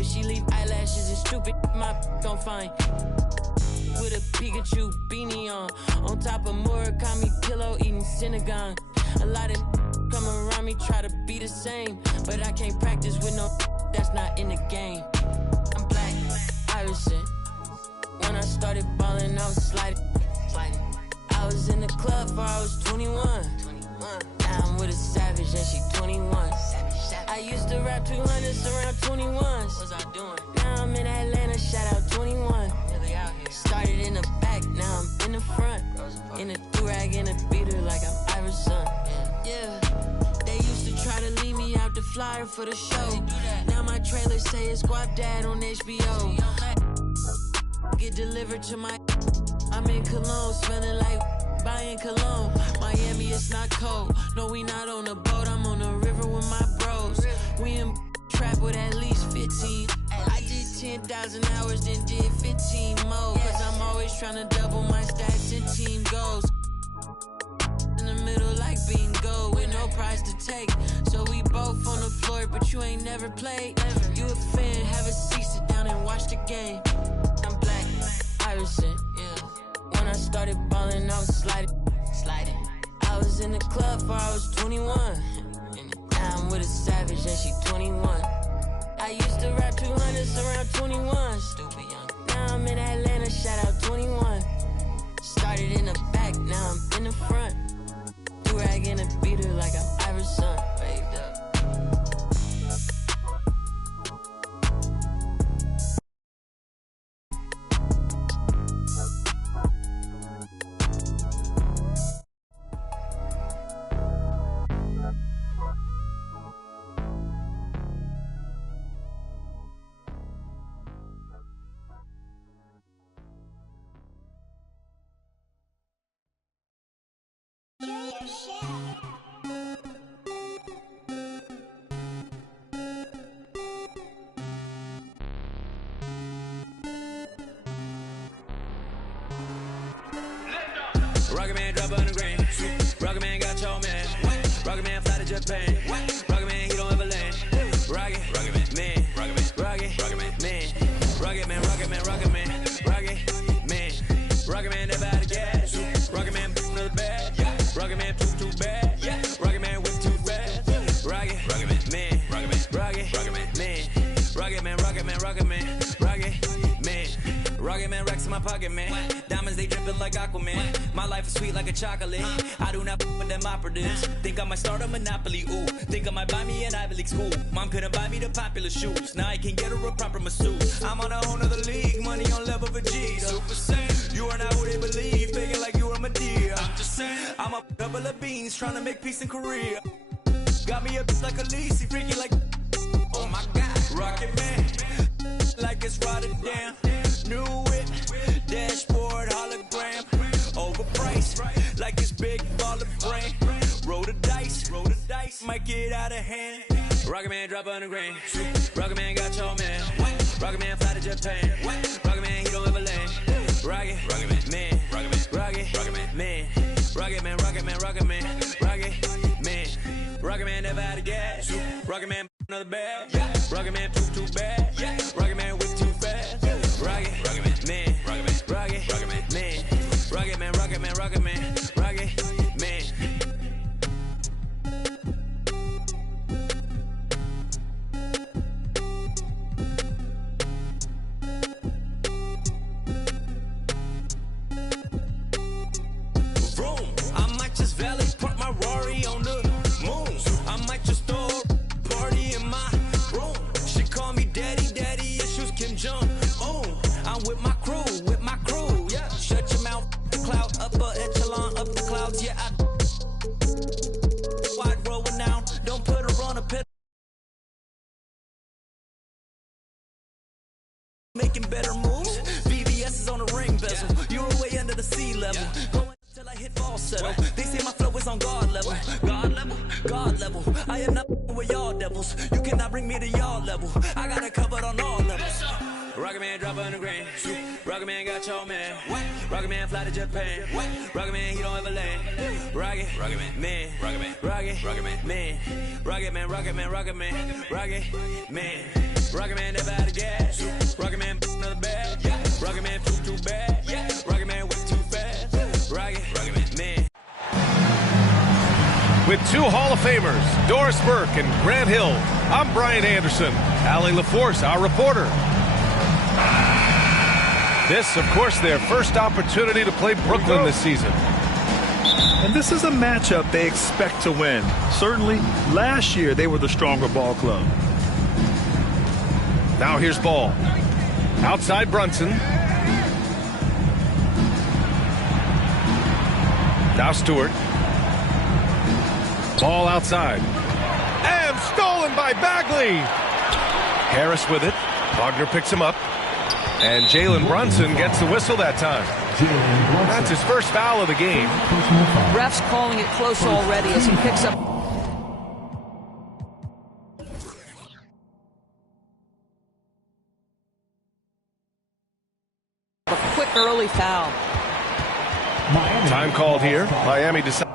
but she leave eyelashes and stupid my gon' find. With a Pikachu beanie on top of Murakami pillow eating Synagogue. A lot of come around me try to be the same, but I can't practice with no that's not in the game. I'm black, Irishman. When I started ballin', I was sliding. I was in the club before I was 21. Now I'm with a savage and she 21. I used to rap 200s around 21s. What's I doing? Now I'm in Atlanta, shout out 21. Started in the back, now I'm in the front. In a do-rag and a beater like I'm Iverson. Yeah, they used to try to leave me out the flyer for the show. Now my trailer say it's Squad Dad on HBO. Get delivered to my... I'm in Cologne, smelling like buying cologne. Miami, it's not cold. No, we not on a boat, I'm on the river with my bros. We in trap with at least 15. I did 10,000 hours, then did 15 more. Cause I'm always trying to double my stats and team goals. In the middle like bingo, with no prize to take. So we both on the floor, but you ain't never played. You a fan, have a seat, sit down and watch the game. I'm black, Irishman, yeah. When I started ballin', I was sliding. I was in the club before I was 21. Now I'm with a savage and she 21. I used to rap 200s around 21. Stupid young. Now I'm in Atlanta, shout out 21. Started in the back, now I'm in the front. Do-rag and a beater like I'm Iverson. Waved up. Rocket man drop on the green. Rocket man got your man. Rocket man fly to Japan. Rocket man he don't ever land. Rocket man, Rocket man, Rocket man, Rocket man, Rocket man, Rocket man, Rocket man never out of gas. Rocket man another bad. Rocket man too bad. Rocket man whip too fast. Rocket man, Rocket man, Rocket man, Rocket man, Rocket man, Rocket man, Rocket man racks in my pocket, man. Diamonds they dripping like Aquaman. My life is sweet like a chocolate. I do not with them operatives. Think I might start a monopoly, ooh. Think I might buy me an Ivy League school. Mom couldn't buy me the popular shoes. Now I can get her a proper masseuse. I'm on a whole nother league. Money on level Vegeta. Super Saiyan. You are not who they believe. Faking like you are Medea. I'm just saying. I'm a couple of beans trying to make peace in Korea. Got me a bitch like Khaleesi, freaky like. Oh my God. Rocket man. Like it's Rotterdam. New whip. Dashboard hologram. Overpriced. Like it's big baller frame. Roll the dice. Might get out of hand. Rocket man drop on the grain. Rocket man got your man. Rocket man fly to Japan. Rocket man he don't ever land. Rocket man, Rocket man, Rocket man, Rocket man, Rocket man, Rocket man, Rocket man never out of gas. Rocket man another bag. Rocket man too bad. Rocket man whip too fast. Rocket man, Rocket man, Rocket man, Rocket man, Rocket man, Rocket man. Vroom, I might just valet park my Rari on the moon. I might just throw a party in my room. She call me daddy, issues Kim Jong. Oh, I'm with my crew, yeah. Shut your mouth, cloud, upper echelon, up the clouds, yeah. I wide rolling down, don't put her on a pedal. Making better moves, BBS is on the ring bezel. You're way under the sea level. Going till I hit falsetto. They say my flow is on God level. God level. I am not with y'all devils. You cannot bring me to y'all level. I got it covered on all levels. Rocket man drop on the grain. Rocket man got your man. Rocket man fly to Japan. Rocket man he don't ever land. Rocket man, Rocket man, Rocket man, Rocket man, Rocket man, Rocket man, Rocket man never out of With two Hall of Famers, Doris Burke and Grant Hill, I'm Brian Anderson. Allie LaForce, our reporter. This, of course, their first opportunity to play Brooklyn this season. And this is a matchup they expect to win. Certainly, last year they were the stronger ball club. Now here's ball. Outside Brunson. Now Stewart. Ball outside. And stolen by Bagley. Harris with it. Wagner picks him up. And Jalen Brunson gets the whistle that time. That's his first foul of the game. Ref's calling it close already as he picks up. A quick early foul. Time called here. Miami decides.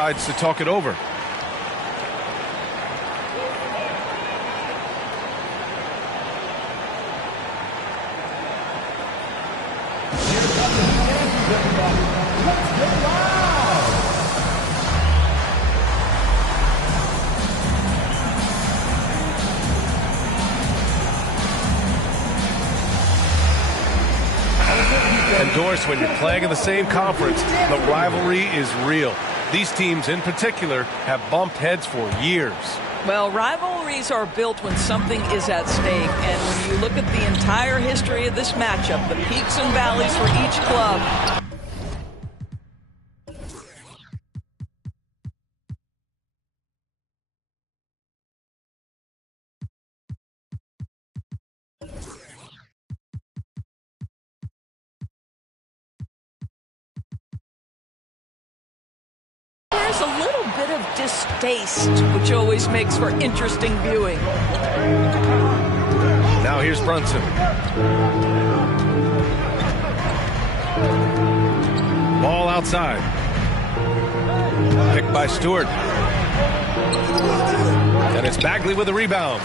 To talk it over. And Doris, when you're playing in the same conference, the rivalry is real. These teams in particular have bumped heads for years. Well, rivalries are built when something is at stake. And when you look at the entire history of this matchup, the peaks and valleys for each club. There's a little bit of distaste, which always makes for interesting viewing. Now here's Brunson. Ball outside. Picked by Stewart. And it's Bagley with the rebound.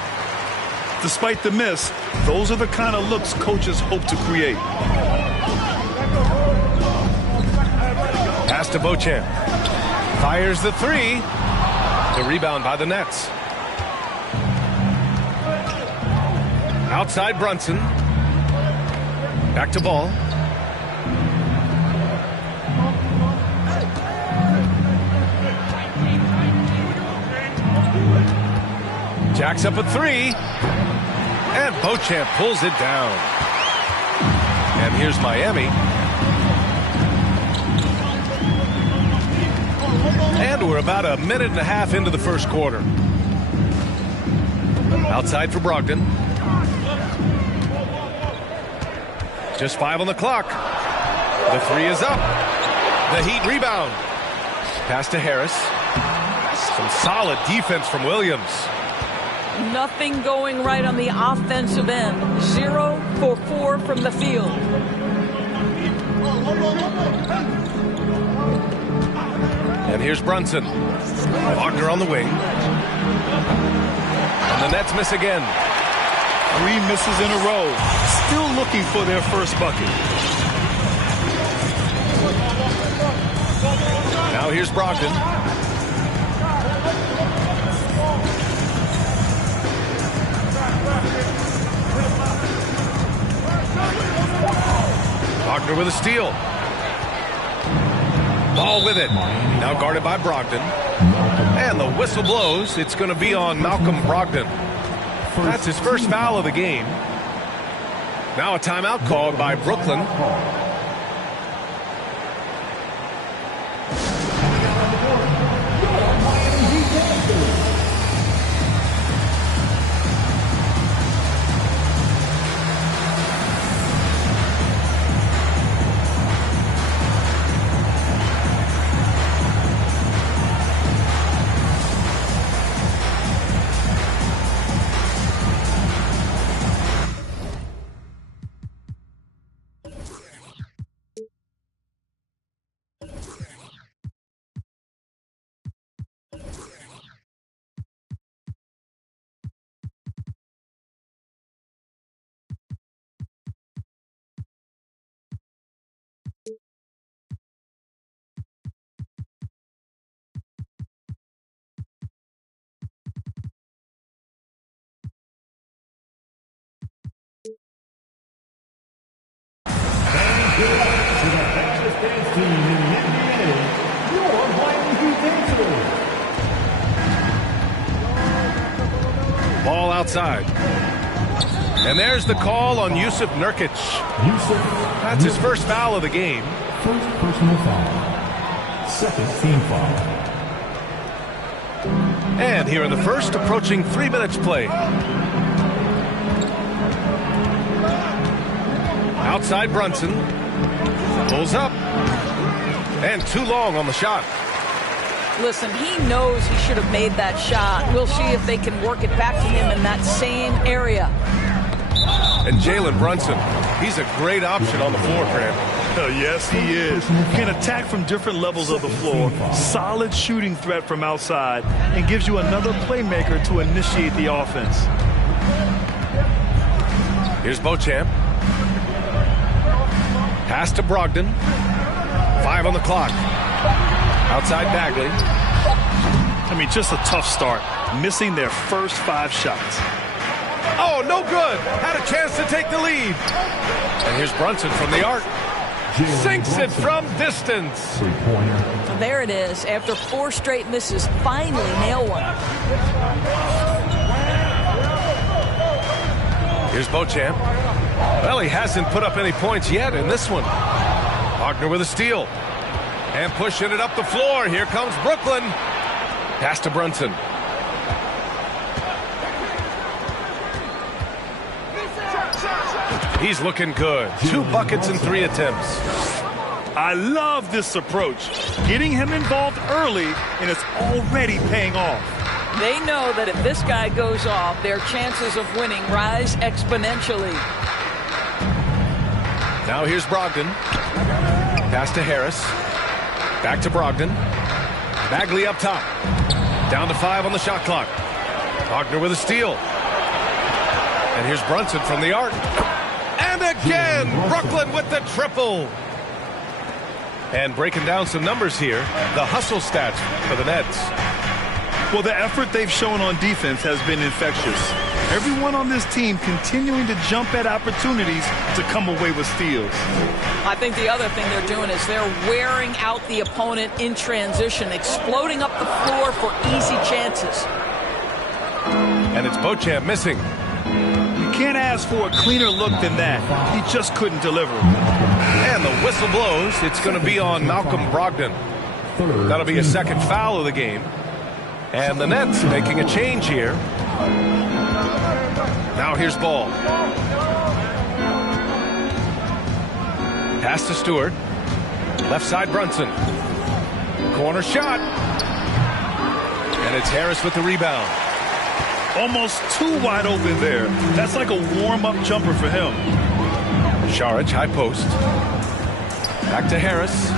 Despite the miss, those are the kind of looks coaches hope to create. Pass to Beauchamp. Fires the three. The rebound by the Nets. Outside Brunson. Back to ball. Jacks up a three. And Beauchamp pulls it down. And here's Miami. And we're about a minute and a half into the first quarter. Outside for Brogdon. Just 5 on the clock. The three is up. The Heat rebound. Pass to Harris. Some solid defense from Williams. Nothing going right on the offensive end. 0 for 4 from the field. And here's Brunson. Wagner on the wing. And the Nets miss again. 3 misses in a row. Still looking for their first bucket. Now here's Brogdon. Wagner with a steal. Ball with it. Now guarded by Brogdon. And the whistle blows. It's going to be on Malcolm Brogdon. That's his first foul of the game. Now a timeout called by Brooklyn. Ball outside. And there's the call on Yusuf Nurkic. That's his first foul of the game. First personal foul. Second team foul. And here in the first, approaching 3 minutes played. Outside Brunson. Pulls up. And too long on the shot. Listen, he knows he should have made that shot. We'll see if they can work it back to him in that same area. And Jalen Brunson, he's a great option on the floor, Graham. Yes, he is. Can attack from different levels of the floor. Solid shooting threat from outside. And gives you another playmaker to initiate the offense. Here's Beauchamp. Pass to Brogdon. 5 on the clock. Outside Bagley. I mean, just a tough start. Missing their first 5 shots. Oh, no good. Had a chance to take the lead. And here's Brunson from the arc. Sinks it from distance. There it is. After 4 straight misses, finally nail one. Here's Beauchamp. Well, he hasn't put up any points yet in this one. Wagner with a steal. And pushing it up the floor. Here comes Brooklyn. Pass to Brunson. He's looking good. 2 buckets and 3 attempts. I love this approach. Getting him involved early, and it's already paying off. They know that if this guy goes off, their chances of winning rise exponentially. Now here's Brogdon. Pass to Harris. Back to Brogdon. Bagley up top. Down to 5 on the shot clock. Wagner with a steal. And here's Brunson from the arc. And again, Brooklyn with the triple. And breaking down some numbers here, the hustle stats for the Nets. Well, the effort they've shown on defense has been infectious. Everyone on this team continuing to jump at opportunities to come away with steals. I think the other thing they're doing is they're wearing out the opponent in transition, exploding up the floor for easy chances. And it's Beauchamp missing. You can't ask for a cleaner look than that. He just couldn't deliver. And the whistle blows. It's going to be on Malcolm Brogdon. That'll be a second foul of the game. And the Nets making a change here. Now here's Ball. Pass to Stewart. Left side Brunson. Corner shot. And it's Harris with the rebound. Almost too wide open there. That's like a warm-up jumper for him. Šarić, high post. Back to Harris.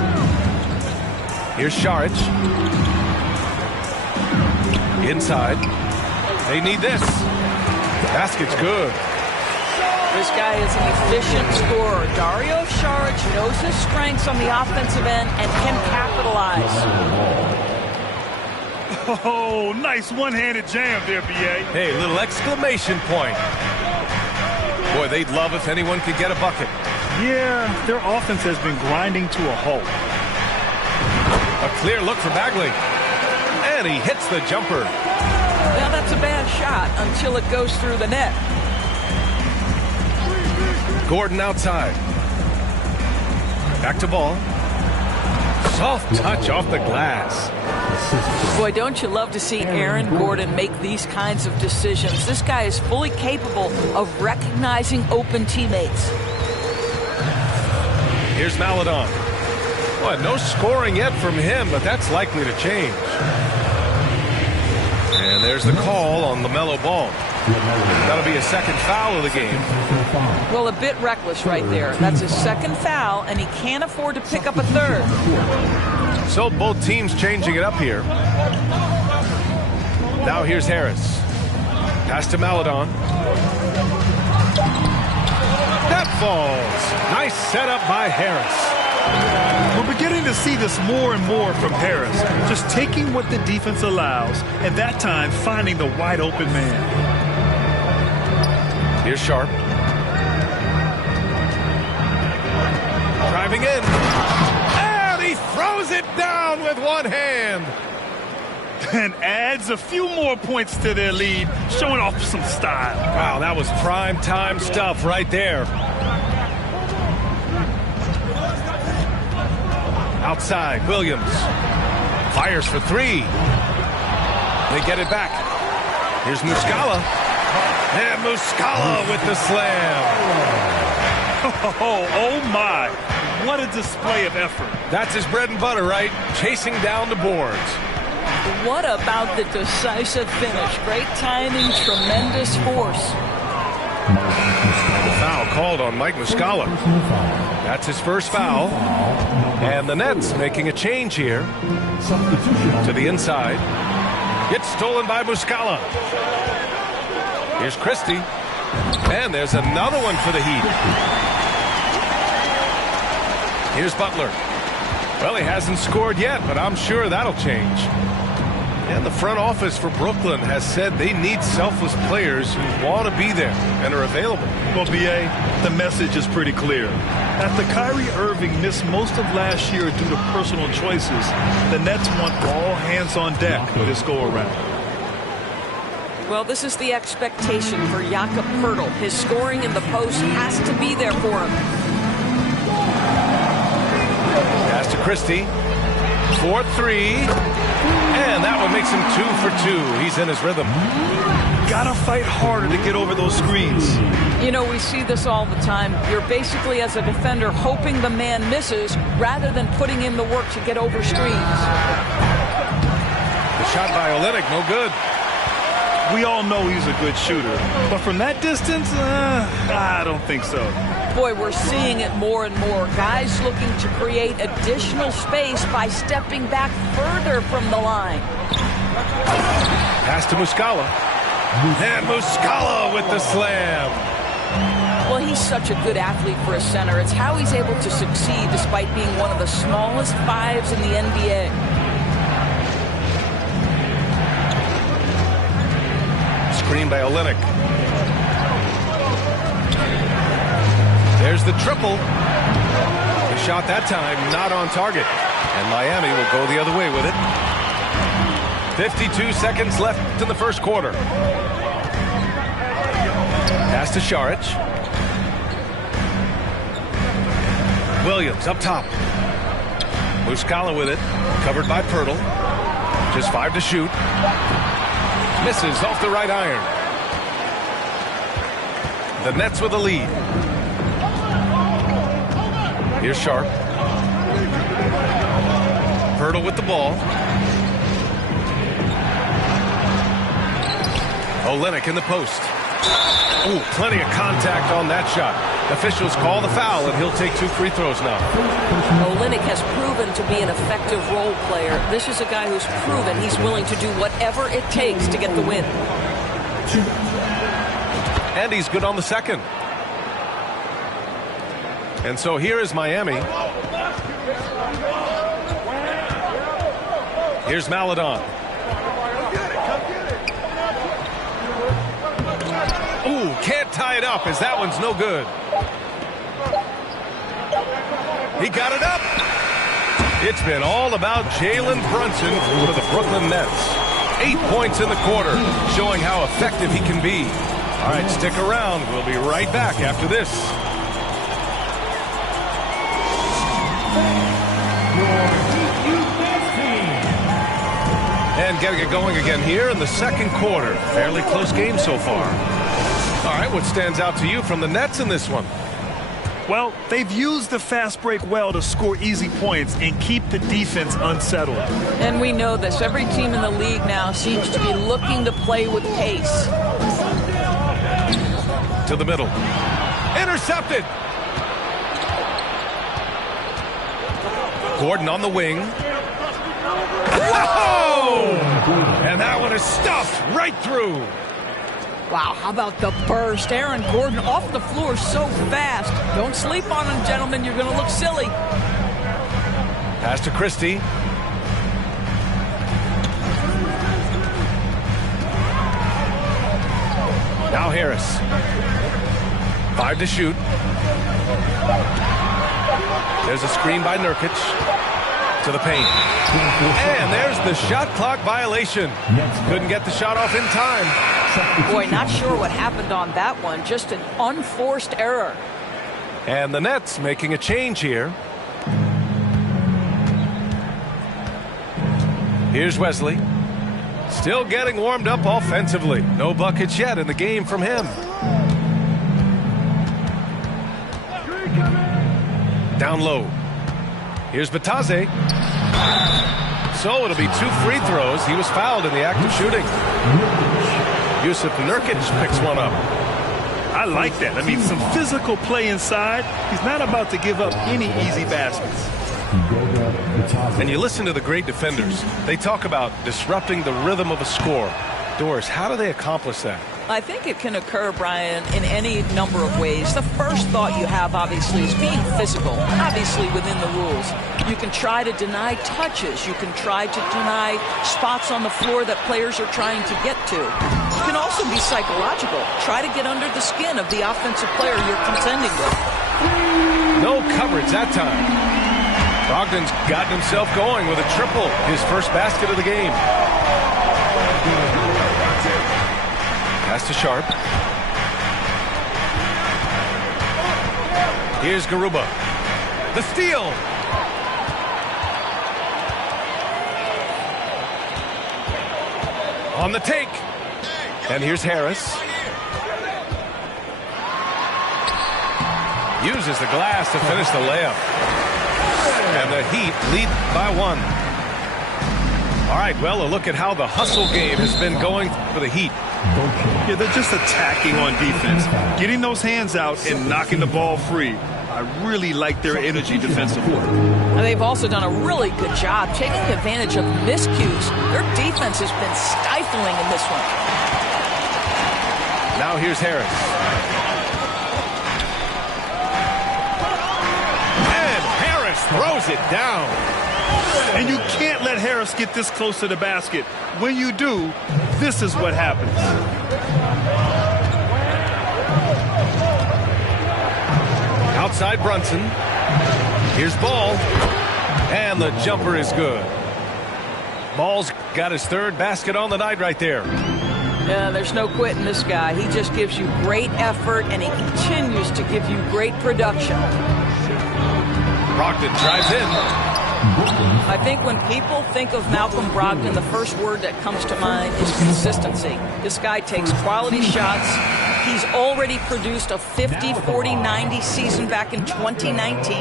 Here's Šarić. Inside. They need this. Basket's good. This guy is an efficient scorer. Dario Šarić knows his strengths on the offensive end and can capitalize. Oh, nice one-handed jam there, B.A. Hey, little exclamation point. Boy, they'd love if anyone could get a bucket. Yeah, their offense has been grinding to a halt. A clear look for Bagley. And he hits the jumper. Now that's a bad shot until it goes through the net. Gordon outside. Back to ball. Soft touch off the glass. Boy, don't you love to see Aaron Gordon make these kinds of decisions. This guy is fully capable of recognizing open teammates. Here's Maladon. Well, no scoring yet from him, but that's likely to change. And there's the call on LaMelo Ball. That'll be a second foul of the game. Well, a bit reckless right there. That's his second foul, and he can't afford to pick up a third. So both teams changing it up here. Now here's Harris. Pass to Maladon. That falls. Nice setup by Harris. We're beginning to see this more and more from Harris. Just taking what the defense allows, and that time finding the wide open man. Here's Sharp. Driving in. And he throws it down with one hand. And adds a few more points to their lead, showing off some style. Wow, that was prime time stuff right there. Outside, Williams. Fires for three. They get it back. Here's Muscala. And Muscala with the slam. Oh my. What a display of effort. That's his bread and butter, right? Chasing down the boards. What about the decisive finish? Great timing, tremendous force. The foul called on Mike Muscala. That's his first foul. And the Nets making a change here. To the inside. It's stolen by Muscala. Here's Christie. And there's another one for the Heat. Here's Butler. Well, he hasn't scored yet, but I'm sure that'll change. And the front office for Brooklyn has said they need selfless players who want to be there and are available. Well, B.A., the message is pretty clear. After Kyrie Irving missed most of last year due to personal choices, the Nets want all hands on deck for this go-around. Well, this is the expectation for Jakob Poeltl. His scoring in the post has to be there for him. Pass to Christie. 4-3. And that one makes him 2 for 2. He's in his rhythm. Gotta fight harder to get over those screens. You know, we see this all the time. You're basically, as a defender, hoping the man misses rather than putting in the work to get over screens. The shot by Olynyk, no good. We all know he's a good shooter. But from that distance, I don't think so. Boy, we're seeing it more and more. Guys looking to create additional space by stepping back further from the line. Pass to Muscala. And Muscala with the slam. Well, he's such a good athlete for a center. It's how he's able to succeed despite being one of the smallest fives in the NBA. Screen by Olynyk. There's the triple. The shot that time not on target. And Miami will go the other way with it. 52 seconds left in the first quarter. Pass to Šarić. Williams up top. Muscala with it. Covered by Poeltl. Just 5 to shoot. Misses off the right iron. The Nets with a lead. Here's Sharp. Poeltl with the ball. Olynyk in the post. Ooh, plenty of contact on that shot. Officials call the foul, and he'll take 2 free throws now. Olynyk has proven to be an effective role player. This is a guy who's proven he's willing to do whatever it takes to get the win. And he's good on the second. And so here is Miami. Here's Maladon. Ooh, can't tie it up as that one's no good. He got it up. It's been all about Jalen Brunson for the Brooklyn Nets. 8 points in the quarter, showing how effective he can be. All right, stick around. We'll be right back after this. And getting it going again here in the second quarter. Fairly close game so far. All right, what stands out to you from the Nets in this one? Well, they've used the fast break well to score easy points and keep the defense unsettled. And we know this. Every team in the league now seems to be looking to play with pace. To the middle. Intercepted. Gordon on the wing. Whoa! And that one is stuffed right through. Wow, how about the burst? Aaron Gordon off the floor so fast. Don't sleep on him, gentlemen. You're going to look silly. Pass to Christie. Now Harris. 5 to shoot. There's a screen by Nurkic. To the paint. And there's the shot clock violation. Couldn't get the shot off in time. Boy, not sure what happened on that one. Just an unforced error. And the Nets making a change here. Here's Wesley. Still getting warmed up offensively. No buckets yet in the game from him. Down low. Here's Batase. So it'll be 2 free throws. He was fouled in the act of shooting. Yusuf Nurkic picks one up. I like that. I mean, some physical play inside. He's not about to give up any easy baskets. And you listen to the great defenders. They talk about disrupting the rhythm of a score. Doris, how do they accomplish that? I think it can occur, Brian, in any number of ways. The first thought you have, obviously, is being physical, obviously within the rules. You can try to deny touches. You can try to deny spots on the floor that players are trying to get to. It can also be psychological. Try to get under the skin of the offensive player you're contending with. No coverage that time. Brogdon's gotten himself going with a triple, his first basket of the game. Pass to Sharp. Here's Garuba. The steal. On the take. And here's Harris. Uses the glass to finish the layup. And the Heat lead by 1. All right, well, a look at how the hustle game has been going for the Heat. Yeah, they're just attacking on defense, getting those hands out and knocking the ball free. I really like their energy defensively. And they've also done a really good job taking advantage of miscues. Their defense has been stifling in this one. Now here's Harris. And Harris throws it down. And you can't let Harris get this close to the basket. When you do, this is what happens. Outside Brunson. Here's Ball. And the jumper is good. Ball's got his 3rd basket on the night right there. Yeah, there's no quitting this guy. He just gives you great effort, and he continues to give you great production. Brogdon drives in. I think when people think of Malcolm Brogdon, the first word that comes to mind is consistency. This guy takes quality shots. He's already produced a 50, 40, 90 season back in 2019.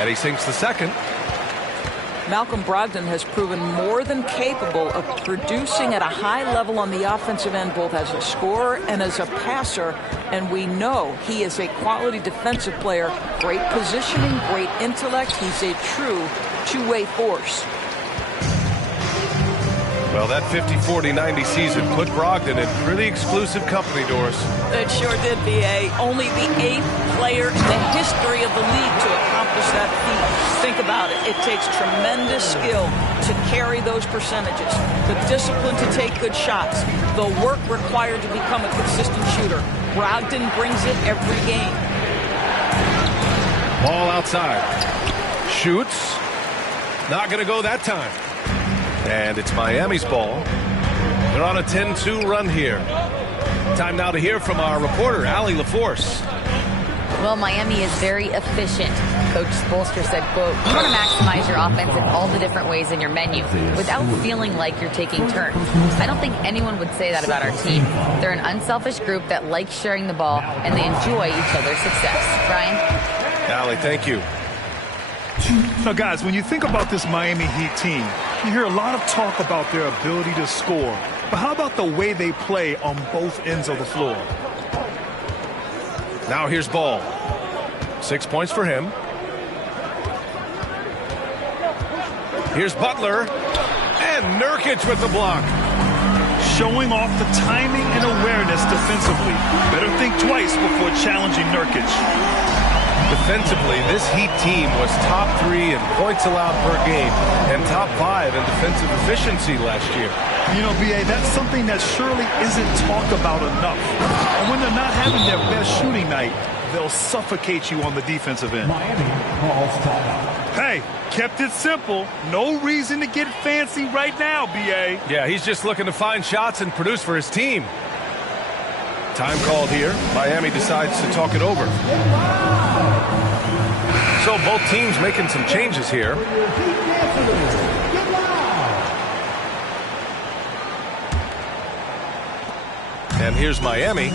And he sinks the second. Malcolm Brogdon has proven more than capable of producing at a high level on the offensive end, both as a scorer and as a passer. And we know he is a quality defensive player. Great positioning, great intellect. He's a true two-way force. Well, that 50, 40, 90 season put Brogdon in pretty exclusive company, Doris. It sure did, B.A. Only the 8th player in the history of the league to accomplish that feat. Think about it. It takes tremendous skill to carry those percentages, the discipline to take good shots, the work required to become a consistent shooter. Brogdon brings it every game. Ball outside. Shoots. Not going to go that time. And it's Miami's ball. They're on a 10-2 run here. Time now to hear from our reporter, Allie LaForce. Well, Miami is very efficient. Coach Spoelstra said, quote, you want to maximize your offense in all the different ways in your menu without feeling like you're taking turns. I don't think anyone would say that about our team. They're an unselfish group that likes sharing the ball, and they enjoy each other's success. Brian? Allie, thank you. Now, guys, when you think about this Miami Heat team, you hear a lot of talk about their ability to score. But how about the way they play on both ends of the floor? Now here's Ball. 6 points for him. Here's Butler. And Nurkic with the block. Showing off the timing and awareness defensively. Better think twice before challenging Nurkic. Defensively, this Heat team was top 3 in points allowed per game and top 5 in defensive efficiency last year. You know, B.A., that's something that surely isn't talked about enough. And when they're not having their best shooting night, they'll suffocate you on the defensive end. Miami calls timeout. Hey, kept it simple. No reason to get fancy right now, B.A. Yeah, he's just looking to find shots and produce for his team. Time called here. Miami decides to talk it over. So both teams making some changes here. And here's Miami.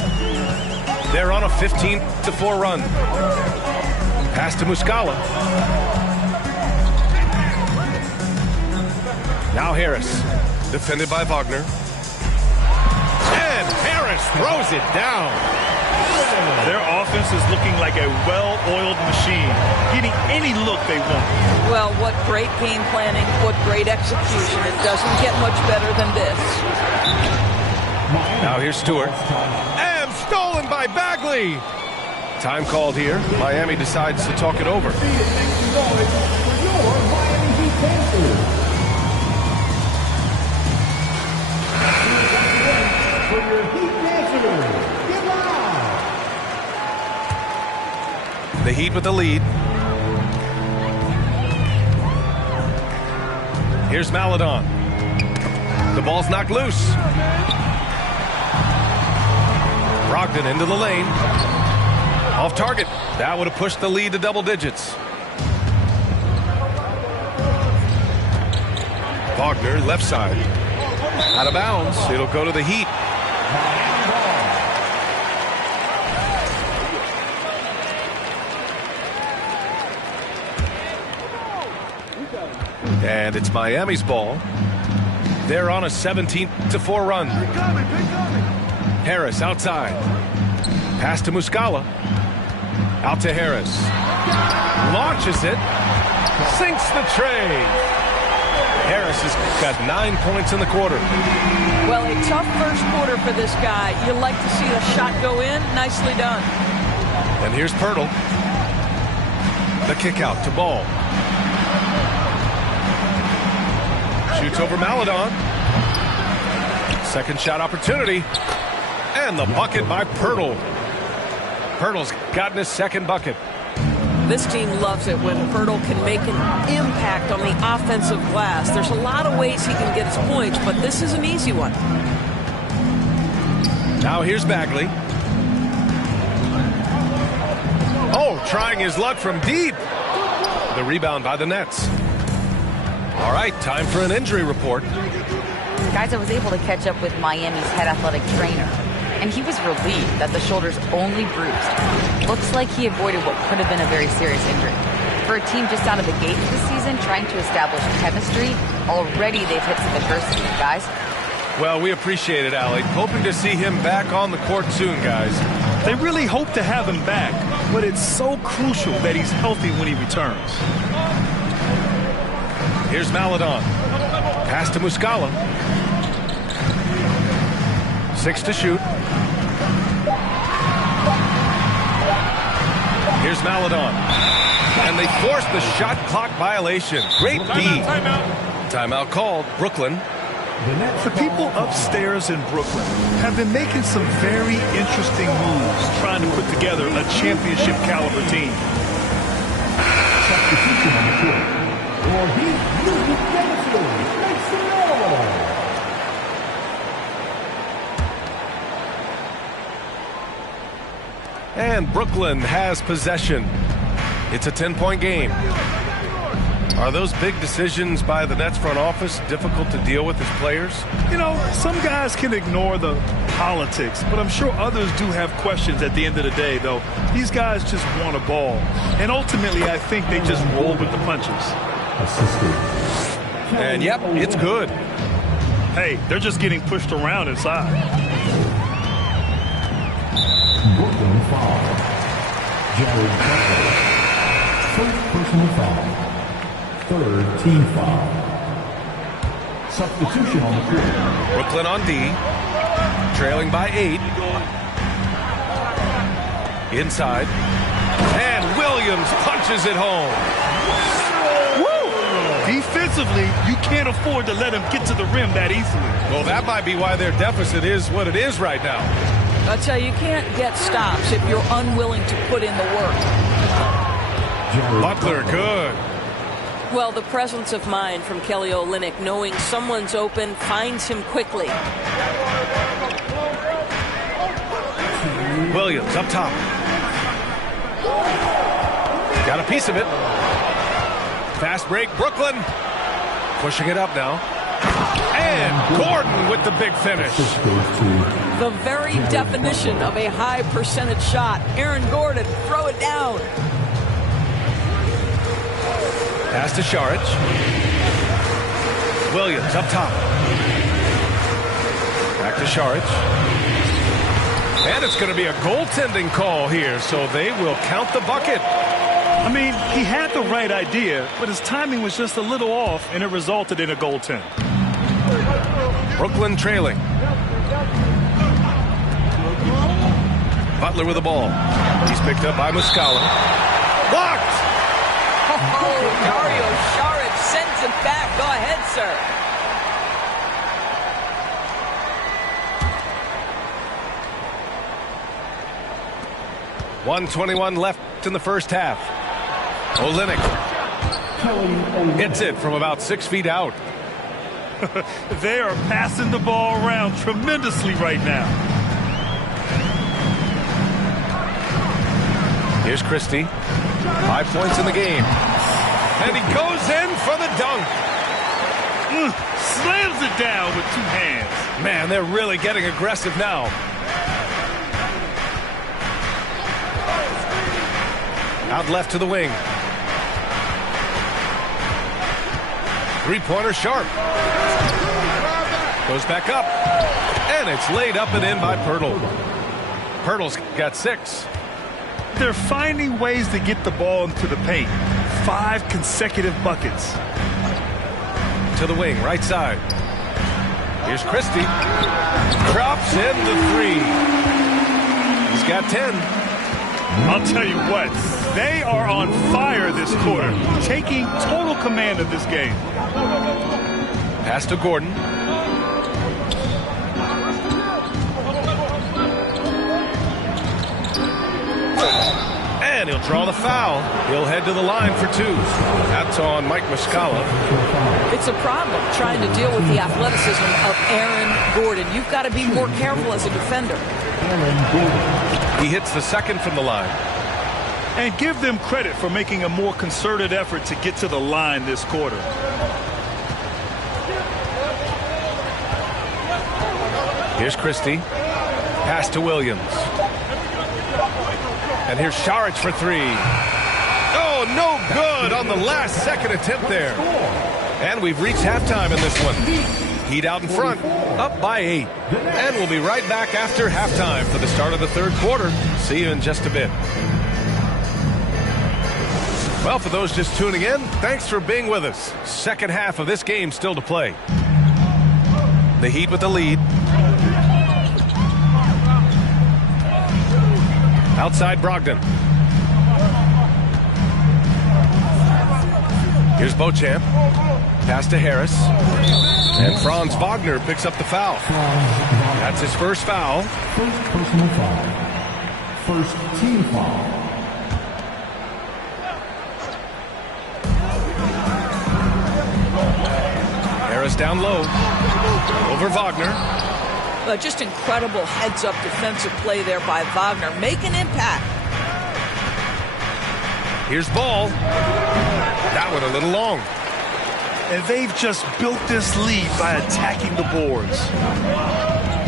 They're on a 15-4 run. Pass to Muscala. Now Harris. Defended by Wagner. And Harris throws it down. Their offense is looking like a well-oiled machine, getting any look they want. Well, what great game planning, what great execution. It doesn't get much better than this. Now here's Stewart. And stolen by Bagley. Time called here. Miami decides to talk it over. The Heat with the lead. Here's Maledon. The ball's knocked loose. Brogdon into the lane. Off target. That would have pushed the lead to double digits. Wagner, left side. Out of bounds. It'll go to the Heat. And it's Miami's ball. They're on a 17-4 run. Harris outside. Pass to Muscala. Out to Harris. Launches it. Sinks the tray. Harris has got 9 points in the quarter. Well, a tough first quarter for this guy. You like to see the shot go in. Nicely done. And here's Pirtle. The kick out to Ball. Shoots over Maledon. Second shot opportunity. And the bucket by Pirtle. Pirtle's gotten his second bucket. This team loves it when Pirtle can make an impact on the offensive glass. There's a lot of ways he can get his points, but this is an easy one. Now here's Bagley. Oh, trying his luck from deep. The rebound by the Nets. All right, time for an injury report. Guys, I was able to catch up with Miami's head athletic trainer, and he was relieved that the shoulder's only bruised. Looks like he avoided what could have been a very serious injury. For a team just out of the gate this season trying to establish chemistry, already they've hit some adversity, guys. Well, we appreciate it, Allie. Hoping to see him back on the court soon, guys. They really hope to have him back, but it's so crucial that he's healthy when he returns. Here's Maledon. Pass to Muscala. 6 to shoot. Here's Maledon. And they force the shot clock violation. Great D. Timeout called. Brooklyn. The people upstairs in Brooklyn have been making some very interesting moves trying to put together a championship caliber team. Substitution on the court. For Heat, Music Genesis makes the all. And Brooklyn has possession. It's a 10-point game. Are those big decisions by the Nets front office difficult to deal with as players? You know, some guys can ignore the politics, but I'm sure others do have questions at the end of the day, though. These guys just want a ball. And ultimately, I think they just roll with the punches. And yep, it's good. Hey, they're just getting pushed around inside. Brooklyn foul. Jared Butler. First personal foul. Third team foul. Substitution on the court. Brooklyn on D. Trailing by 8. Inside. And Williams punches it home. Woo! Defensively, you can't afford to let him get to the rim that easily. Well, that might be why their deficit is what it is right now. I tell you, you can't get stops if you're unwilling to put in the work. Butler, good. Well, the presence of mind from Kelly Olynyk, knowing someone's open, finds him quickly. Williams up top. Got a piece of it. Fast break, Brooklyn. Pushing it up now. And Gordon with the big finish. The very definition of a high percentage shot. Aaron Gordon, throw it down. Pass to Šarić. Williams up top. Back to Šarić. And it's going to be a goaltending call here, so they will count the bucket. I mean, he had the right idea, but his timing was just a little off, and it resulted in a goaltend. Brooklyn trailing. Butler with the ball. He's picked up by Muscala. Blocked! Oh, Dario Šarić sends it back. Go ahead, sir. .121 left in the first half. Olynyk hits it from about 6 feet out. They are passing the ball around tremendously right now. Here's Christie. 5 points in the game. And he goes in for the dunk. Slams it down with 2 hands. Man, they're really getting aggressive now. Out left to the wing. 3-pointer sharp. Goes back up. And it's laid up and in by Pirtle. Pirtle's got 6. They're finding ways to get the ball into the paint. 5 consecutive buckets. To the wing, right side. Here's Christie. Drops in the 3. He's got 10. I'll tell you what, they are on fire this quarter, taking total command of this game. Pass to Gordon. And he'll draw the foul. He'll head to the line for 2. That's on Mike Muscala. It's a problem trying to deal with the athleticism of Aaron Gordon. You've got to be more careful as a defender. He hits the second from the line. And give them credit for making a more concerted effort to get to the line this quarter. Here's Christie. Pass to Williams. And here's Šarić for 3. Oh, no good on the last second attempt there. And we've reached halftime in this one. Heat out in front, up by 8. And we'll be right back after halftime for the start of the third quarter. See you in just a bit. Well, for those just tuning in, thanks for being with us. Second half of this game still to play. The Heat with the lead. Outside Brogdon. Here's Beauchamp. Pass to Harris. And Franz Wagner picks up the foul. That's his first foul. First personal foul. First team foul. Harris down low. Over Wagner. Just incredible heads-up defensive play there by Wagner. Make an impact. Here's Ball. That one a little long. And they've just built this lead by attacking the boards.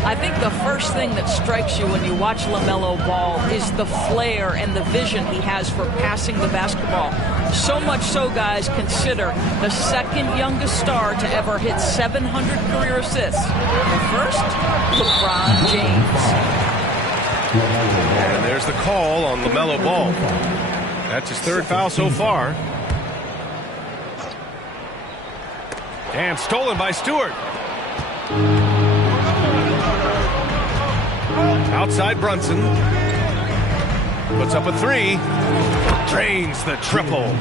I think the first thing that strikes you when you watch LaMelo Ball is the flair and the vision he has for passing the basketball. So much so, guys, consider the second youngest star to ever hit 700 career assists. The first, LeBron James. And there's the call on LaMelo Ball. That's his third foul so far. And stolen by Stewart. Outside Brunson. Puts up a three. Drains the triple.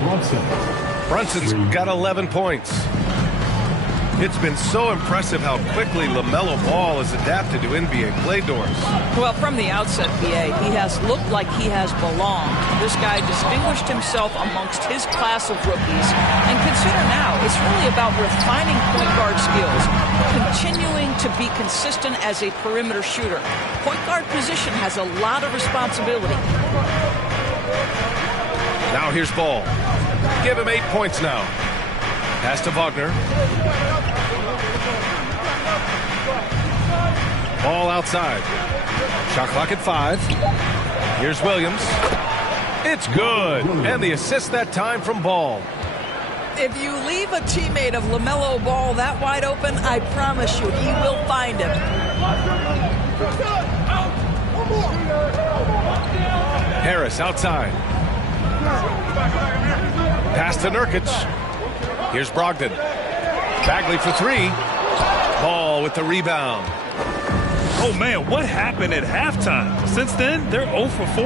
Brunson's got 11 points. It's been so impressive how quickly LaMelo Ball has adapted to NBA play doors. Well, from the outset, BA, he has looked like he has belonged. This guy distinguished himself amongst his class of rookies. And consider now, it's really about refining point guard skills, continuing to be consistent as a perimeter shooter. Point guard position has a lot of responsibility. Now here's Ball. Give him 8 points now. Pass to Wagner. Ball outside. Shot clock at 5. Here's Williams. It's good. And the assist that time from Ball. If you leave a teammate of LaMelo Ball that wide open, I promise you he will find him. Harris outside. Pass to Nurkic. Here's Brogdon. Bagley for 3. Ball with the rebound. Oh, man, what happened at halftime? Since then, they're 0 for 4.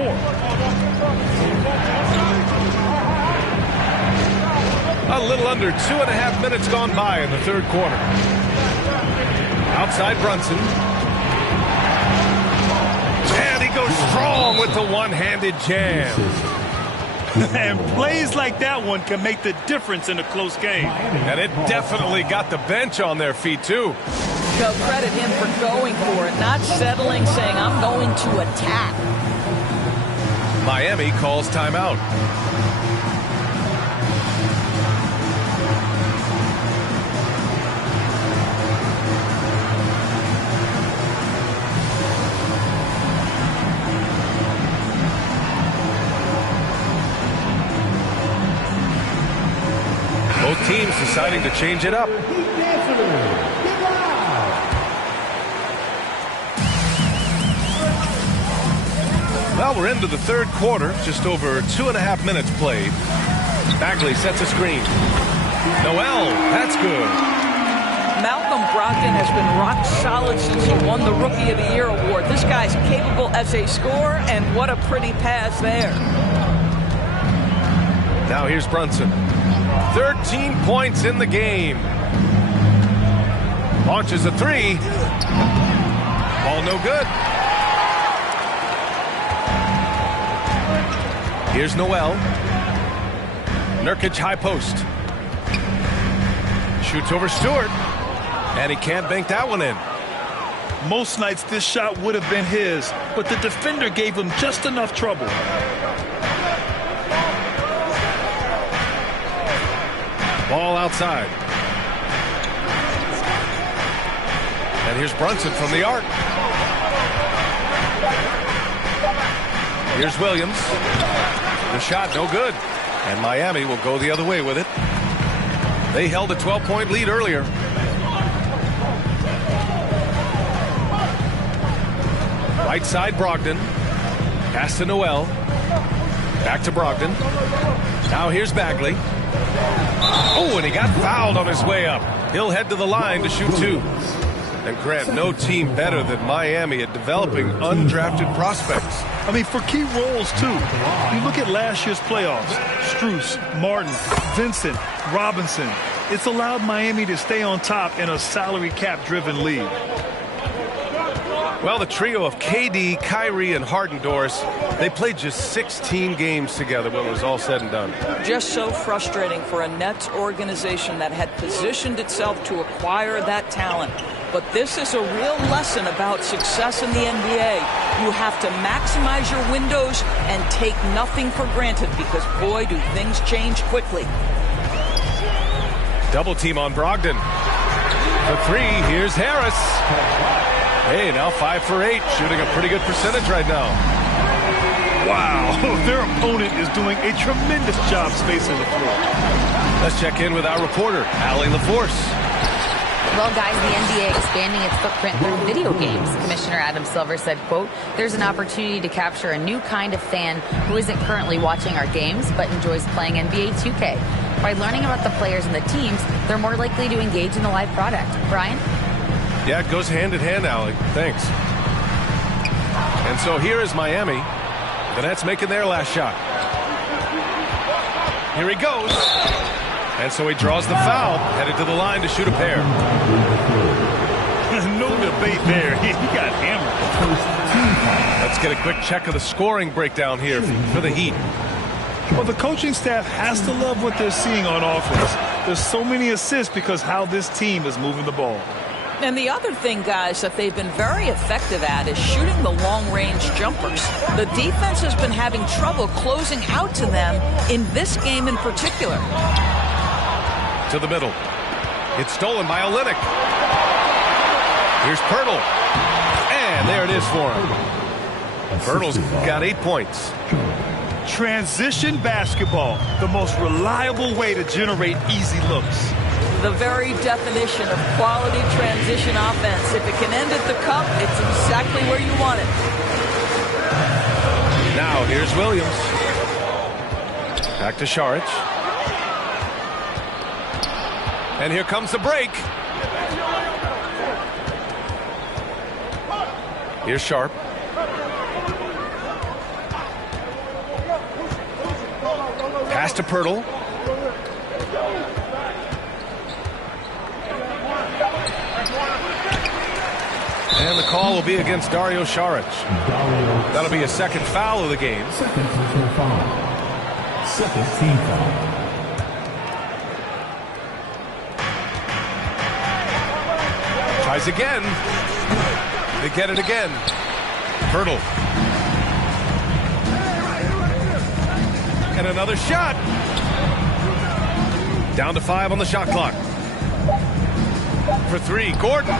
A little under 2.5 minutes gone by in the third quarter. Outside Brunson. And he goes strong with the one-handed jam. And plays like that one can make the difference in a close game. And it definitely got the bench on their feet, too. Go credit him for going for it, not settling, saying, I'm going to attack. Miami calls timeout. Both teams deciding to change it up. Well, we're into the third quarter, just over 2.5 minutes played. Bagley sets a screen. Noel, that's good. Malcolm Brogdon has been rock solid since he won the Rookie of the Year award. This guy's capable as a scorer, and what a pretty pass there. Now here's Brunson. 13 points in the game. Launches a 3. Ball no good. Here's Noel. Nurkic high post. Shoots over Stewart. And he can't bank that one in. Most nights this shot would have been his, but the defender gave him just enough trouble. Ball outside. And here's Brunson from the arc. Here's Williams. The shot no good. And Miami will go the other way with it. They held a 12-point lead earlier. Right side Brogdon. Pass to Noel. Back to Brogdon. Now here's Bagley. Oh, and he got fouled on his way up. He'll head to the line to shoot 2. And Grant, no team better than Miami at developing undrafted prospects. I mean, for key roles, too. You look at last year's playoffs. Strus, Martin, Vincent, Robinson. It's allowed Miami to stay on top in a salary cap-driven league. Well, the trio of KD, Kyrie, and Harden-Doris, they played just 16 games together when it was all said and done. Just so frustrating for a Nets organization that had positioned itself to acquire that talent. But this is a real lesson about success in the NBA. You have to maximize your windows and take nothing for granted because, boy, do things change quickly. Double team on Brogdon. For three, here's Harris. Hey, now 5 for 8, shooting a pretty good percentage right now. Wow, their opponent is doing a tremendous job spacing the floor. Let's check in with our reporter, Allie LaForce. Well, guys, the NBA expanding its footprint through video games. Commissioner Adam Silver said, quote, there's an opportunity to capture a new kind of fan who isn't currently watching our games but enjoys playing NBA 2K. By learning about the players and the teams, they're more likely to engage in the live product. Brian? Yeah, it goes hand in hand, Allie. Thanks. And so here is Miami. The Nets making their last shot. Here he goes. And so he draws the foul, headed to the line to shoot a pair. No debate there. He got hammered. Let's get a quick check of the scoring breakdown here for the Heat. Well, the coaching staff has to love what they're seeing on offense. There's so many assists because how this team is moving the ball. And the other thing, guys, that they've been very effective at is shooting the long-range jumpers. The defense has been having trouble closing out to them in this game in particular. To the middle. It's stolen by Olynyk. Here's Pirtle. And there it is for him. Pirtle's got 8 points. Transition basketball, the most reliable way to generate easy looks. The very definition of quality transition offense. If it can end at the cup, it's exactly where you want it. Now here's Williams. Back to Šarić. And here comes the break. Here's Sharp. Pass to Pirtle. And the call will be against Dario Šarić. That'll be a second foul of the game. Second team foul. Tries again. They get it again. Pirtle. And another shot. Down to 5 on the shot clock. For 3, Gordon.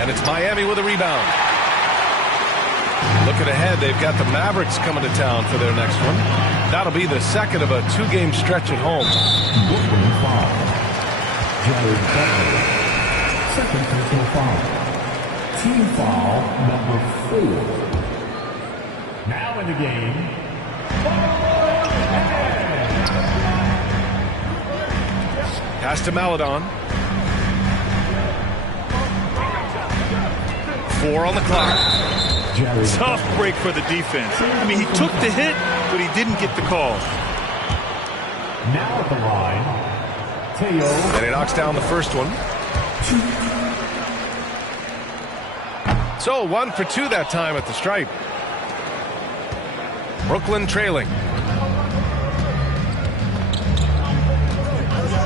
And it's Miami with a rebound. Looking ahead, they've got the Mavericks coming to town for their next one. That'll be the second of a 2-game stretch at home. Second personal foul. Team foul number 4. Now in the game. Pass to Maledon. 4 on the clock. Tough break for the defense. I mean, he took the hit, but he didn't get the call. Now at the line, Teo. And he knocks down the first one. So 1 for 2 that time at the stripe. Brooklyn trailing.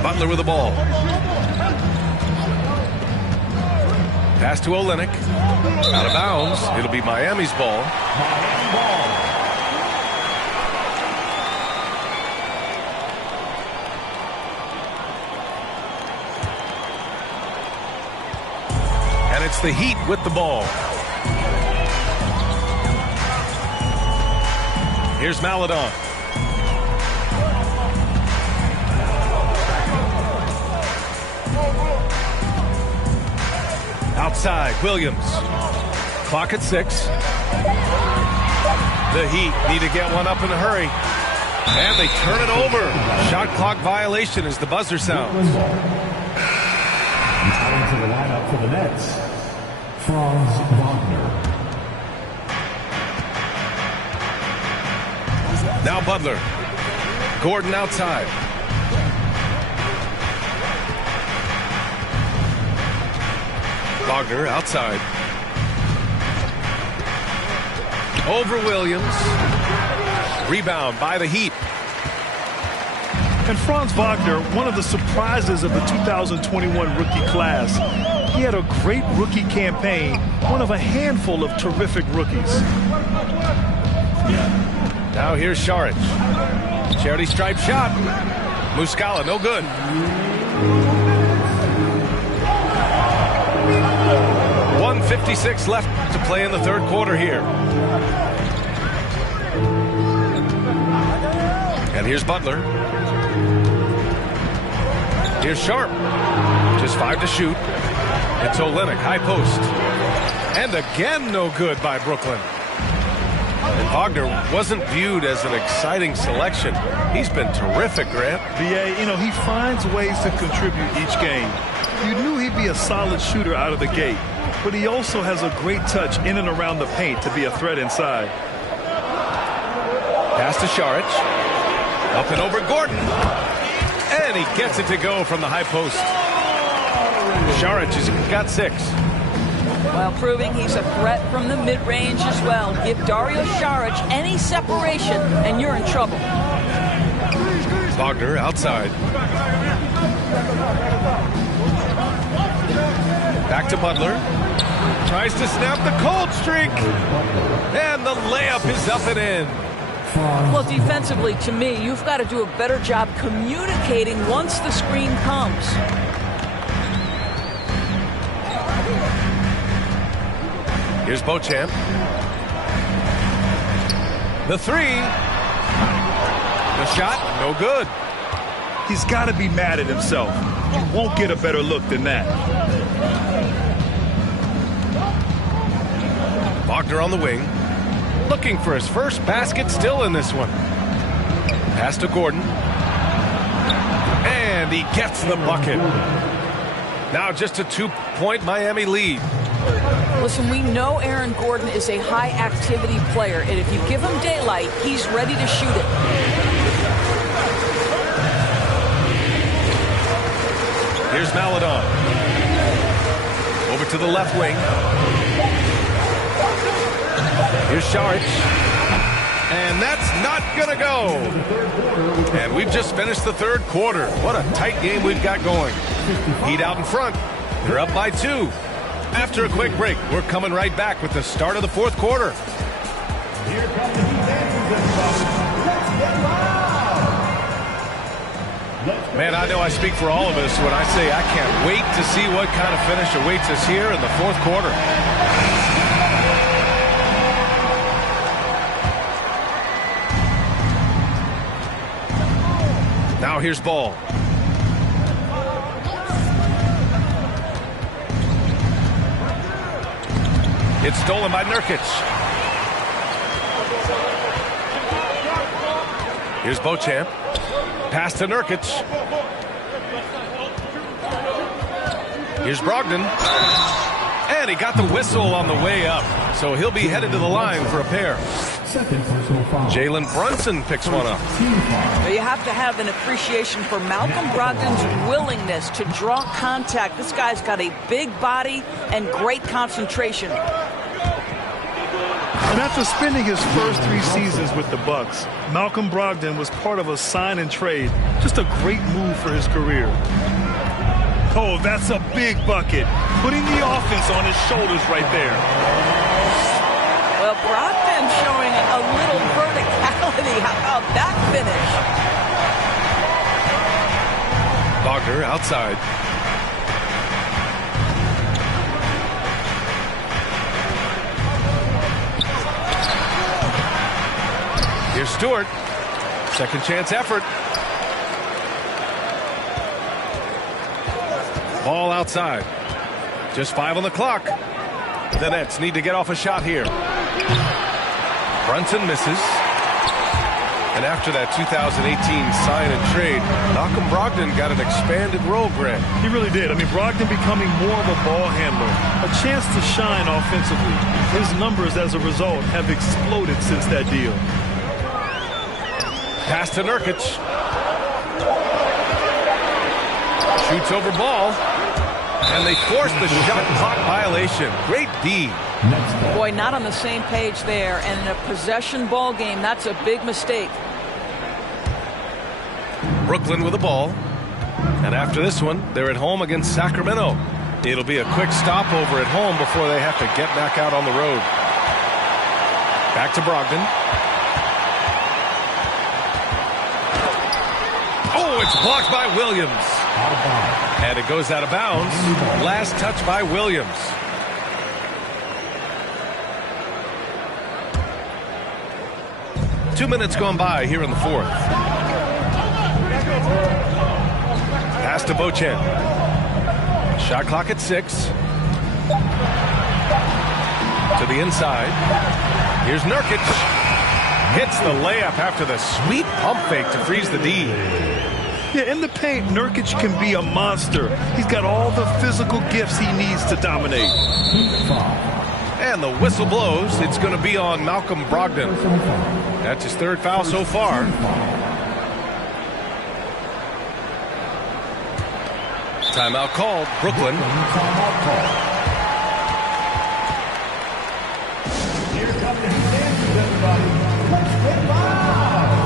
Butler with the ball. Pass to Olynyk. Out of bounds. It'll be Miami's ball. And it's the Heat with the ball. Here's Maledon. Outside, Williams. Clock at 6. The Heat need to get one up in a hurry. And they turn it over. Shot clock violation as the buzzer sounds. Returning to the lineup for the Nets, Franz Wagner. Now Butler. Gordon outside. Wagner outside. Over Williams. Rebound by the Heat. And Franz Wagner, one of the surprises of the 2021 rookie class. He had a great rookie campaign, one of a handful of terrific rookies. Now here's Šarić. Charity stripe shot. Muscala, no good. .156 left to play in the third quarter here. And here's Butler. Here's Sharp. Just 5 to shoot. It's Olynyk, high post. And again, no good by Brooklyn. And Wagner wasn't viewed as an exciting selection. He's been terrific, Grant. BA, you know, he finds ways to contribute each game. You knew he'd be a solid shooter out of the gate, but he also has a great touch in and around the paint to be a threat inside. Pass to Šarić. Up and over Gordon. And he gets it to go from the high post. Šarić has got 6. Well, proving he's a threat from the mid-range as well. Give Dario Šarić any separation, and you're in trouble. Wagner outside. Back to Butler. Tries to snap the cold streak. And the layup is up and in. Well, defensively, to me, you've got to do a better job communicating once the screen comes. Here's Beauchamp. The 3. The shot, no good. He's got to be mad at himself. You won't get a better look than that. Wagner on the wing. Looking for his first basket still in this one. Pass to Gordon. And he gets the bucket. Now just a 2-point Miami lead. Listen, we know Aaron Gordon is a high-activity player, and if you give him daylight, he's ready to shoot it. Here's Maledon. Over to the left wing. Here's Šarić. And that's not going to go. And we've just finished the third quarter. What a tight game we've got going. Heat out in front. They're up by 2. After a quick break, we're coming right back with the start of the fourth quarter. Man, I know I speak for all of us when I say I can't wait to see what kind of finish awaits us here in the fourth quarter. Now here's Ball. It's stolen by Nurkic. Here's Beauchamp. Pass to Nurkic. Here's Brogdon. And he got the whistle on the way up. So he'll be headed to the line for a pair. Jalen Brunson picks one up. You have to have an appreciation for Malcolm Brogdon's willingness to draw contact. This guy's got a big body and great concentration. And after spending his first 3 seasons with the Bucks, Malcolm Brogdon was part of a sign and trade. Just a great move for his career. Oh, that's a big bucket. Putting the offense on his shoulders right there. Well, Brogdon showing a little verticality. How about that finish? Wagner outside. Here's Stewart. Second chance effort. Ball outside. Just 5 on the clock. The Nets need to get off a shot here. Brunson misses. And after that 2018 sign and trade, Malcolm Brogdon got an expanded role, Grant. He really did. I mean, Brogdon becoming more of a ball handler. A chance to shine offensively. His numbers as a result have exploded since that deal. Pass to Nurkic. Shoots over Ball. And they force the shot clock violation. Great D. Boy, not on the same page there. And in a possession ball game, that's a big mistake. Brooklyn with the ball. And after this one, they're at home against Sacramento. It'll be a quick stopover at home before they have to get back out on the road. Back to Brogdon. Oh, it's blocked by Williams. And it goes out of bounds. Last touch by Williams. Two minutes gone by here in the fourth. Pass to Beauchamp. Shot clock at 6. To the inside. Here's Nurkic. Hits the layup after the sweet pump fake to freeze the D. Yeah, in the paint, Nurkic can be a monster. He's got all the physical gifts he needs to dominate. And the whistle blows. It's going to be on Malcolm Brogdon. That's his third foul so far. Timeout called. Brooklyn. Here come the defense, everybody. Let's get live.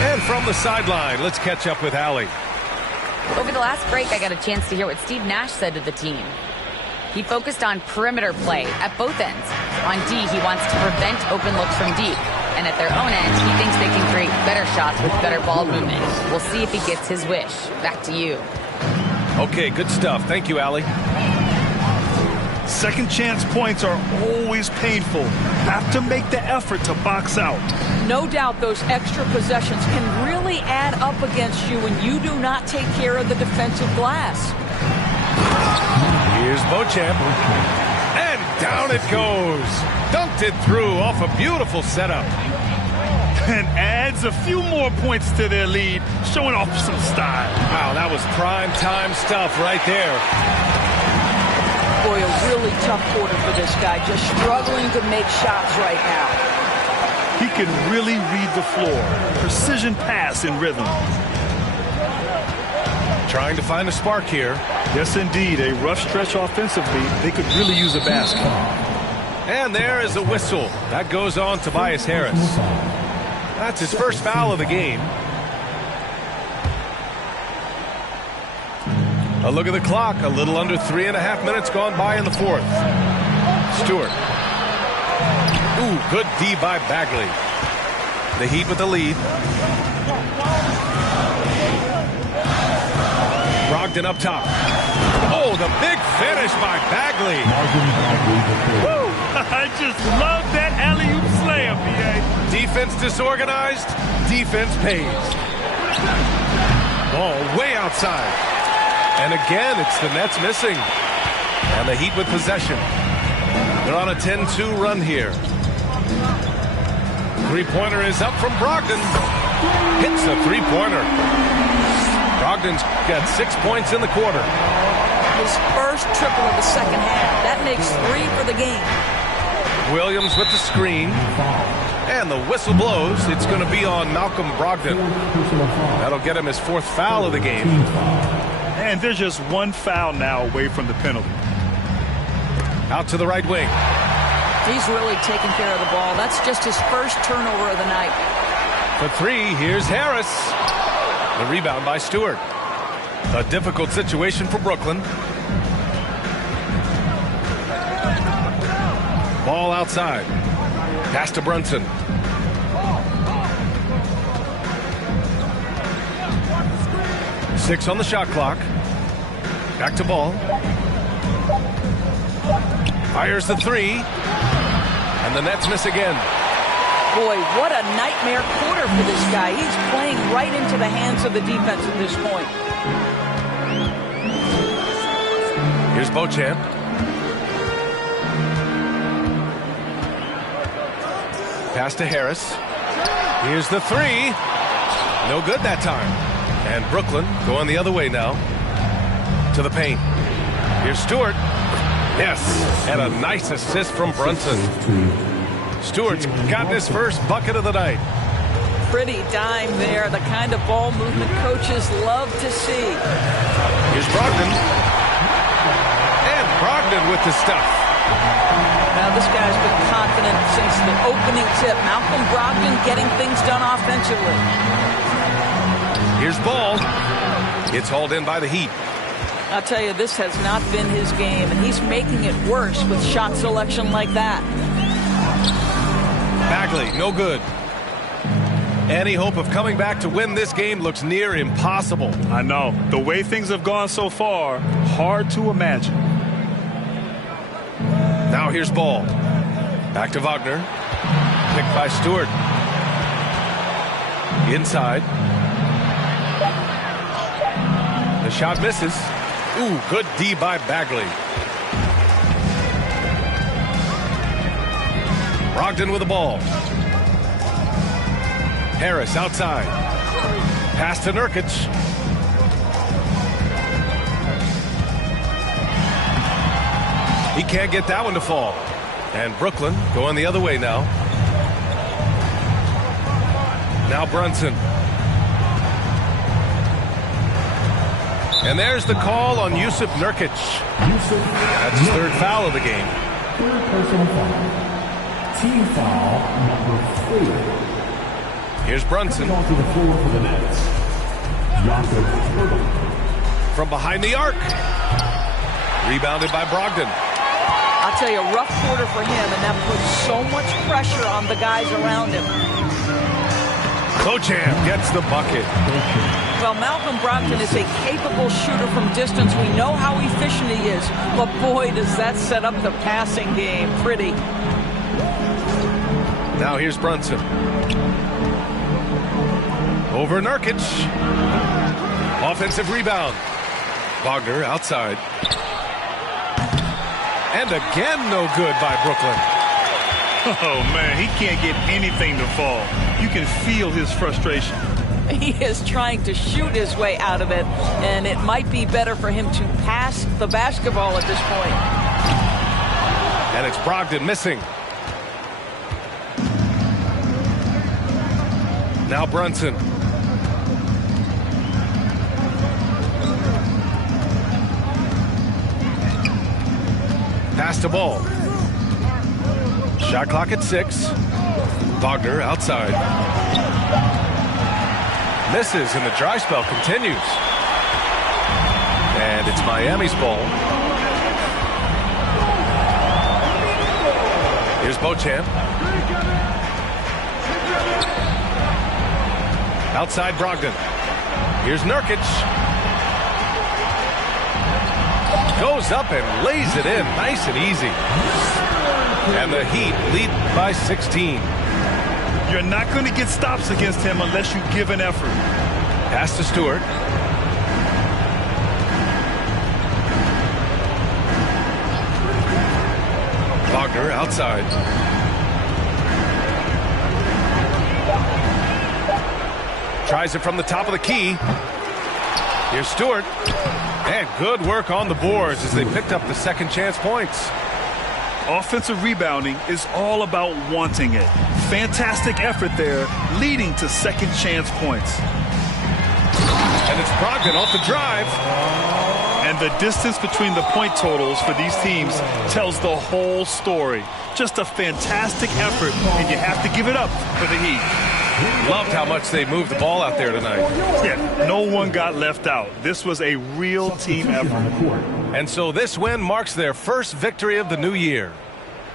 And from the sideline, let's catch up with Allie. Over the last break, I got a chance to hear what Steve Nash said to the team. He focused on perimeter play at both ends. On D, he wants to prevent open looks from deep. And at their own end, he thinks they can create better shots with better ball movement. We'll see if he gets his wish. Back to you. Okay, good stuff. Thank you, Allie. Second chance points are always painful. Have to make the effort to box out. No doubt those extra possessions can really add up against you when you do not take care of the defensive glass. Here's Beauchamp. And down it goes. Dunked it through off a beautiful setup. And adds a few more points to their lead, showing off some style. Wow, that was prime time stuff right there. Boy, a really tough quarter for this guy, just struggling to make shots right now. He can really read the floor. Precision pass in rhythm. Trying to find a spark here. Yes, indeed. A rough stretch offensively. They could really use a basket. And there is a whistle. That goes on Tobias Harris. That's his first foul of the game. A look at the clock. A little under 3.5 minutes gone by in the fourth. Stewart. Ooh, good D by Bagley. The Heat with the lead. Brogdon up top. Oh, the big finish by Bagley. Woo! I just love that alley-oop slam, B.A. Defense disorganized. Defense pays. Ball way outside. And again, it's the Nets missing. And the Heat with possession. They're on a 10-2 run here. Three-pointer is up from Brogdon. Hits the three-pointer. Brogdon's got 6 points in the quarter. His first triple of the second half. That makes 3 for the game. Williams with the screen. And the whistle blows. It's going to be on Malcolm Brogdon. That'll get him his fourth foul of the game. And there's just one foul now away from the penalty. Out to the right wing. He's really taking care of the ball. That's just his first turnover of the night. For three, here's Harris. The rebound by Stewart. A difficult situation for Brooklyn. Ball outside. Pass to Brunson. Six on the shot clock. Back to Ball. Fires the three. And the Nets miss again. Boy, what a nightmare quarter for this guy. He's playing right into the hands of the defense at this point. Here's Beauchamp. Pass to Harris. Here's the three. No good that time. And Brooklyn going the other way now. To the paint. Here's Stewart. Yes, and a nice assist from Brunson. Stewart's got his first bucket of the night. Pretty dime there, the kind of ball movement coaches love to see. Here's Brogdon. And Brogdon with the stuff. Now this guy's been confident since the opening tip. Malcolm Brogdon getting things done offensively. Here's Ball. It's hauled in by the Heat. I'll tell you, this has not been his game, and he's making it worse with shot selection like that. Bagley, no good. Any hope of coming back to win this game looks near impossible. I know. The way things have gone so far, hard to imagine. Now here's Ball. Back to Wagner. Picked by Stewart. Inside. The shot misses. Ooh, good D by Bagley. Brogdon with the ball. Harris outside. Pass to Nurkic. He can't get that one to fall. And Brooklyn going the other way now. Now Brunson. And there's the call on Jusuf Nurkic. That's his third foul of the game. Third personal foul. Team foul number 4. Here's Brunson. To the floor for the Nets. From behind the arc. Rebounded by Brogdon. I'll tell you, a rough quarter for him, and that puts so much pressure on the guys around him. Bochamp gets the bucket. Well, Malcolm Brogdon is a capable shooter from distance. We know how efficient he is, but boy, does that set up the passing game pretty. Now here's Brunson. Over Nurkic. Offensive rebound. Wagner outside. And again, no good by Brooklyn. Oh, man, he can't get anything to fall. You can feel his frustration. He is trying to shoot his way out of it, and it might be better for him to pass the basketball at this point. And it's Brogdon missing. Now Brunson. Pass to Ball. Shot clock at 6. Wagner outside. Misses, and the dry spell continues. And it's Miami's ball. Here's Bochamp. Outside Brogdon. Here's Nurkic. Goes up and lays it in nice and easy. And the Heat lead by 16. You're not going to get stops against him unless you give an effort. Pass to Stewart. Wagner outside. Tries it from the top of the key. Here's Stewart. And good work on the boards as they picked up the second chance points. Offensive rebounding is all about wanting it. Fantastic effort there, leading to second chance points. And it's Brogdon off the drive. And the distance between the point totals for these teams tells the whole story. Just a fantastic effort, and you have to give it up for the Heat. Loved how much they moved the ball out there tonight. Yeah, no one got left out. This was a real team effort. And so this win marks their first victory of the new year.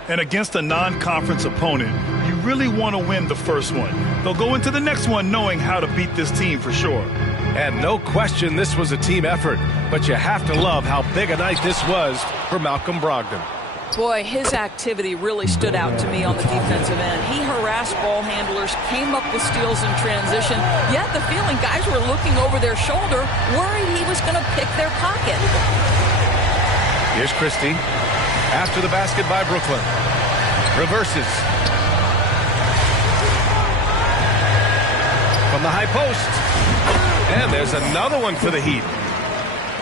And against a non-conference opponent, you really want to win the first one. They'll go into the next one knowing how to beat this team for sure. And no question this was a team effort, but you have to love how big a night this was for Malcolm Brogdon. Boy, his activity really stood out to me on the defensive end. He harassed ball handlers, came up with steals in transition. You had the feeling guys were looking over their shoulder, worried he was going to pick their pocket. Here's Christie. After the basket by Brooklyn. Reverses. From the high post. And there's another one for the Heat.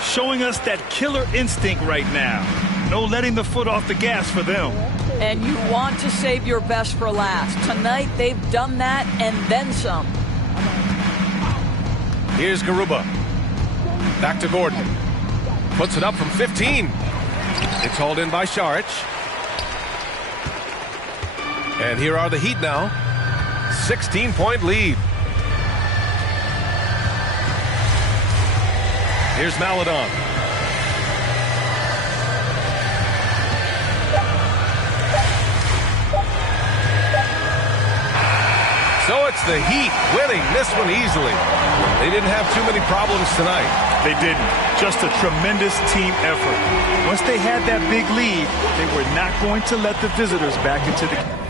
Showing us that killer instinct right now. No letting the foot off the gas for them. And you want to save your best for last. Tonight, they've done that and then some. Here's Garuba. Back to Gordon. Puts it up from 15. It's hauled in by Šarić. And here are the Heat now. 16-point lead. Here's Maledon. So it's the Heat winning this one easily. They didn't have too many problems tonight. They didn't. Just a tremendous team effort. Once they had that big lead, they were not going to let the visitors back into the game.